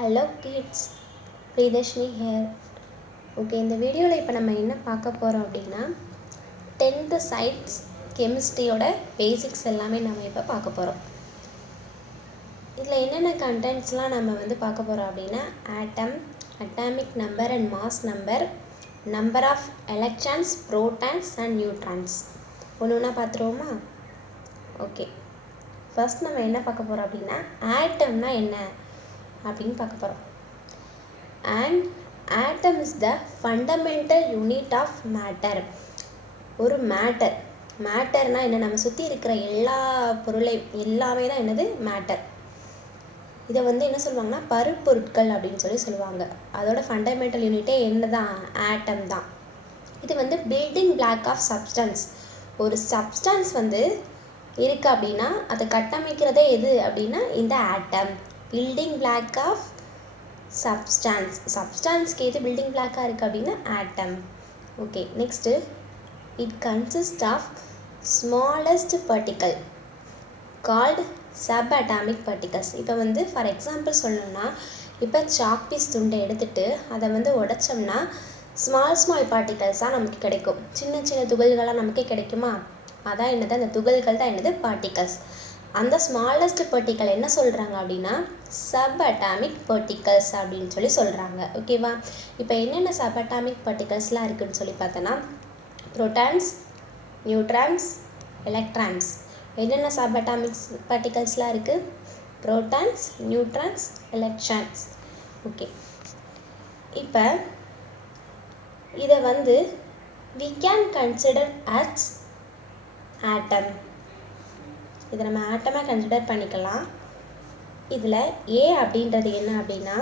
Hello kids, Priyadarshini here. Okay, இந்த வீடியோவில் இப்போ நம்ம என்ன பார்க்க போகிறோம் அப்படின்னா 10th சயின்ஸ் கெமிஸ்ட்ரியோட பேசிக்ஸ் எல்லாமே நம்ம இப்போ பார்க்க போகிறோம். இதில் என்னென்ன கண்டென்ட்ஸ்லாம் நம்ம பார்க்க போகிறோம் அப்படின்னா atom, atomic number and mass number, number of electrons, protons and neutrons. ஒன்று ஒன்றா பார்த்துருவோமா? ஓகே, ஃபர்ஸ்ட் நம்ம என்ன பார்க்க போகிறோம் அப்படின்னா ஆட்டம்னா என்ன அப்படின்னு பார்க்க போகிறோம். And atom is the fundamental unit of matter. ஒரு மேட்டர்னால் என்ன, நம்ம சுற்றி இருக்கிற எல்லா எல்லாமே தான் என்னது மேட்டர். இதை என்ன சொல்லுவாங்கன்னா பருப்பொருட்கள் அப்படின்னு சொல்லுவாங்க. அதோட ஃபண்டமெண்டல் யூனிட்டே என்ன தான், ஆட்டம் தான். இது பில்டிங் பிளாக் ஆஃப் சப்ஸ்டன்ஸ். ஒரு சப்ஸ்டன்ஸ் இருக்குது அப்படின்னா அதை கட்டமைக்கிறதே எது அப்படின்னா இந்த ஆட்டம். பில்டிங் பிளாக் ஆஃப் சப்ஸ்டான்ஸ்க்கு எது பில்டிங் பிளாக்காக இருக்குது அப்படின்னா atom. Okay, next it consist of smallest particle called sub atomic particles. இப்போ ஃபார் எக்ஸாம்பிள் சொல்லணும்னா, இப்போ சாக் பீஸ் துண்டை எடுத்துகிட்டு அதை உடைச்சோம்னா ஸ்மால் பார்ட்டிகல்ஸாக நமக்கு கிடைக்கும். சின்ன சின்ன துகள்களாக நமக்கே கிடைக்குமா? அதான் என்னது, அந்த துகள்கள் தான் என்னது பார்ட்டிகல்ஸ். அந்த ஸ்மாலஸ்ட் பார்ட்டிக்கல் என்ன சொல்கிறாங்க அப்படின்னா சப் அட்டாமிக் பார்ட்டிகல்ஸ் அப்படின்னு சொல்கிறாங்க. ஓகேவா? இப்போ என்னென்ன சப் அட்டாமிக் பார்ட்டிகல்ஸ்லாம் இருக்குதுன்னு பார்த்தோன்னா புரோட்டான்ஸ், நியூட்ரான்ஸ், எலக்ட்ரான்ஸ். என்னென்ன சப் அட்டாமிக் பார்ட்டிகல்ஸ்லாம் இருக்குது? Protons, neutrons, electrons. ஓகே, இப்போ இதை we can consider as atom. இதை நம்ம ஆட்டமாக கன்சிடர் பண்ணிக்கலாம். இதில் ஏ அப்படின்றது என்ன அப்படின்னா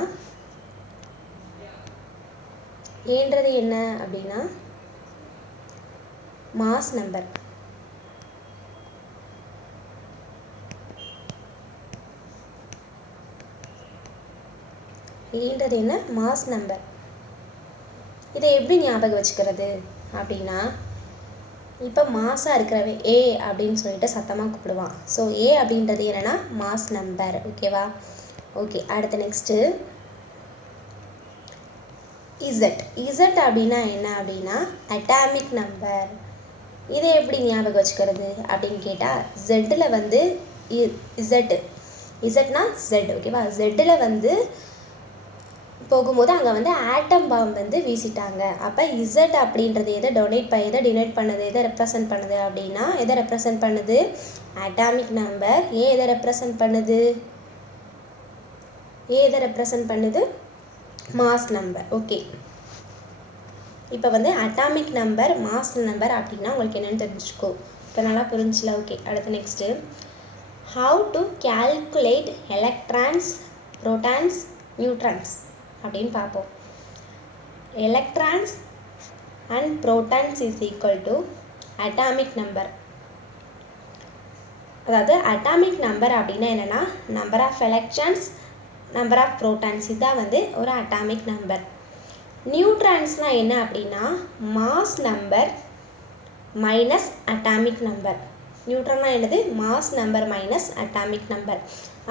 மாஸ் நம்பர். ஏன்றது என்ன, மாஸ் நம்பர். இதை எப்படி ஞாபகம் வச்சுக்கிறது அப்படின்னா, இப்போ மாஸாக இருக்கிறவ ஏ அப்படின்னு சத்தமாக கூப்பிடுவான். ஸோ ஏ அப்படின்றது என்னென்னா மாஸ் நம்பர். ஓகேவா? ஓகே, அடுத்து நெக்ஸ்ட்டு இசட் அப்படின்னா என்ன அப்படின்னா அட்டாமிக் நம்பர். இதை எப்படி ஞாபகம் வச்சுக்கிறது அப்படின்னு கேட்டால் ஜெட்டில் இசட்னா ஜெட். ஓகேவா? ஜெட்டில் போகும்போது அங்கே ஆட்டம் பாம் வீசிட்டாங்க. அப்போ இசட் அப்படின்றது எதை டினோட் பண்ணுது, எதை ரெப்ரசன்ட் பண்ணுது அப்படின்னா எதை ரெப்ரசன்ட் பண்ணுது, அட்டாமிக் நம்பர். ஏ எதை ரெப்ரசன்ட் பண்ணுது, மாஸ் நம்பர். ஓகே, இப்போ அட்டாமிக் நம்பர், மாஸ் நம்பர் அப்படின்னா உங்களுக்கு என்னென்னு தெரிஞ்சுக்கோ. இப்போ நல்லா புரிஞ்சுல? ஓகே, அடுத்து next how to calculate electrons, protons, neutrons அப்படின்னு பார்ப்போம். Electrons and protons is equal to atomic number. அதாவது அட்டாமிக் நம்பர் அப்படின்னா என்னென்னா number of electrons, number of protons. இதான் ஒரு அட்டாமிக் நம்பர். நியூட்ரான்ஸ்னால் என்ன அப்படின்னா mass number minus atomic number. நியூட்ரான்னா என்னது, mass number minus atomic number.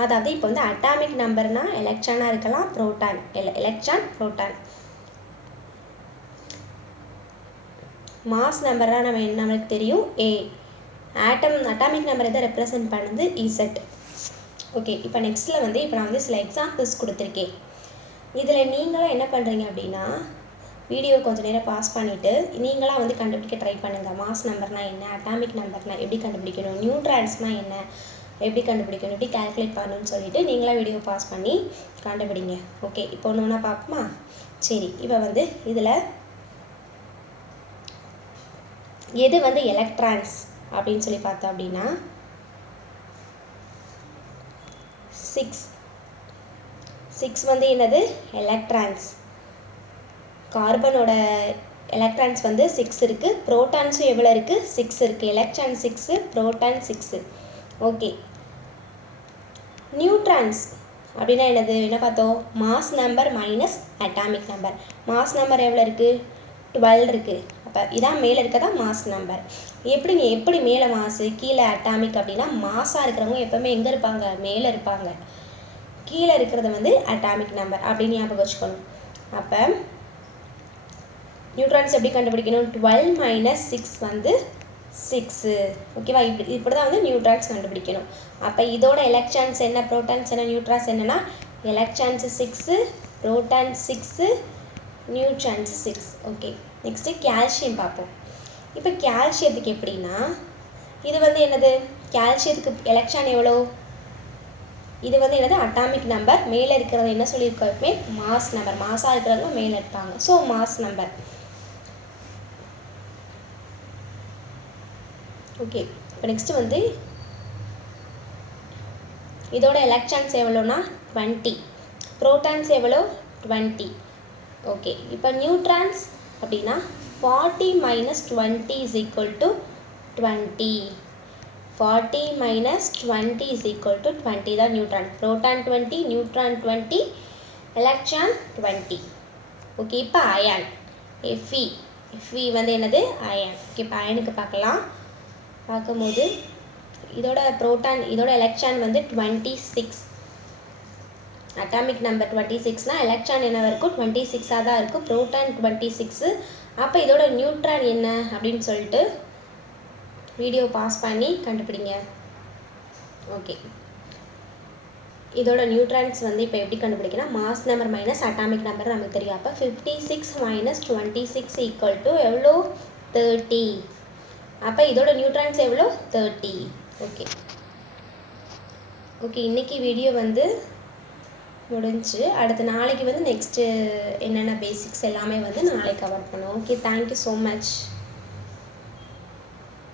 அதாவது இப்போ அட்டாமிக் நம்பர்னால் எலக்ட்ரானாக இருக்கலாம், புரோட்டான், எலக்ட்ரான், புரோட்டான். மாஸ் நம்பர்னால் நம்மளுக்கு தெரியும் ஏ. அட்டாமிக் நம்பர் எதை ரெப்ரசன்ட் பண்ணுது, இசட். ஓகே, இப்போ நெக்ஸ்ட்டில் இப்போ நான் சில எக்ஸாம்பிள்ஸ் கொடுத்துருக்கேன். இதில் நீங்களாம் என்ன பண்ணுறீங்க அப்படின்னா வீடியோ கொஞ்சம் நேரம் பாஸ் பண்ணிவிட்டு நீங்களாம் கண்டுபிடிக்க ட்ரை பண்ணுங்கள். மாஸ் நம்பர்னால் என்ன, அட்டாமிக் நம்பர்னால் எப்படி கண்டுபிடிக்கணும், நியூட்ரான்ஸ்னால் என்ன எப்படி கண்டுபிடிக்கணும், எப்படி கால்குலேட் பண்ணணும்னு சொல்லிட்டு நீங்களாம் வீடியோ பாஸ் பண்ணி கண்டுபிடிங்க. ஓகே, இப்போ ஒன்று ஒன்றா பார்ப்போமா? சரி, இப்போ இதில் எது எலக்ட்ரான்ஸ் அப்படின்னு பார்த்தோம் அப்படின்னா 6 என்னது, எலக்ட்ரான்ஸ். கார்பனோட எலக்ட்ரான்ஸ் 6 இருக்குது. புரோட்டான்ஸும் எவ்வளோ இருக்குது, 6 இருக்குது. Electron 6, proton 6. ஓகே, நியூட்ரான்ஸ் அப்படின்னா என்ன பார்த்தோம், mass number minus atomic number. Mass number எவ்வளோ இருக்குது, 12 இருக்குது. அப்போ இதான் மேலே இருக்கதான் மாஸ் நம்பர். எப்படி மேலே மாசு கீழே அட்டாமிக் அப்படின்னா மாஸாக இருக்கிறவங்க எப்போவுமே எங்கே இருப்பாங்க, மேலே இருப்பாங்க. கீழே இருக்கிறது வந்து அட்டாமிக் நம்பர் அப்படின்னு ஞாபகம் வச்சுக்கணும். அப்போ நியூட்ரான்ஸ் எப்படி கண்டுபிடிக்கணும்? 12 மைனஸ் 6 வந்து 6. ஓகேவா? இப்படி தான் வந்து நியூட்ரான்ஸ் கண்டுபிடிக்கணும். அப்போ இதோட எலக்ட்ரான்ஸ் என்ன, ப்ரோட்டான்ஸ் என்ன, நியூட்ரான்ஸ் என்னன்னா electrons 6, protons 6, neutrons 6. Okay, next calcium பார்ப்போம். இப்போ கால்சியத்துக்கு எப்படின்னா இது வந்து என்னது, கால்சியத்துக்கு எலக்ட்ரான் எவ்வளோ, இது வந்து என்னது அட்டாமிக் நம்பர். மேலே இருக்கிறது என்ன சொல்லியிருக்கோமே மாஸ் நம்பர். மாஸாக இருக்கிறவங்க மேலே இருப்பாங்க. So mass number. ஓகே, இப்போ நெக்ஸ்ட்டு வந்து இதோட எலக்ட்ரான்ஸ் எவ்வளோனா 20, ப்ரோட்டான்ஸ் எவ்வளோ 20. ஓகே, இப்போ நியூட்ரான்ஸ் அப்படின்னா 40 minus 20 is equal to 20. 40 minus 20 is equal to 20 தான் neutron. Proton 20, neutron 20, electron 20. Okay, இப்போ அயான் Fe வந்து என்னது அயான். ஓகே, இப்போ அயனுக்கு பார்க்கும்போது இதோட ப்ரோட்டான் இதோட எலக்ட்ரான் வந்து 26. அட்டாமிக் நம்பர் 26னா எலக்ட்ரான் என்ன இருக்கும் 26ஆக தான் இருக்கும். ப்ரோட்டான் 26. அப்போ இதோட நியூட்ரான் என்ன அப்படின்னு சொல்லிட்டு வீடியோ பாஸ் பண்ணி கண்டுபிடிங்க. ஓகே, இதோட நியூட்ரான்ஸ் வந்து இப்போ எப்படி கண்டுபிடிக்கணும், mass number minus atomic number நமக்கு தெரியும். அப்போ 56 மைனஸ் 26 ஈக்குவல் டு எவ்வளோ 30. அப்போ இதோட நியூட்ரான்ஸ் எவ்வளோ 30. ஓகே ஓகே, இன்றைக்கி வீடியோ வந்து முடிஞ்சு. அடுத்த நாளைக்கு வந்து நெக்ஸ்ட்டு என்னென்ன பேசிக்ஸ் எல்லாமே வந்து நாளைக்கு கவர் பண்ணுவோம். Okay, thank you so much.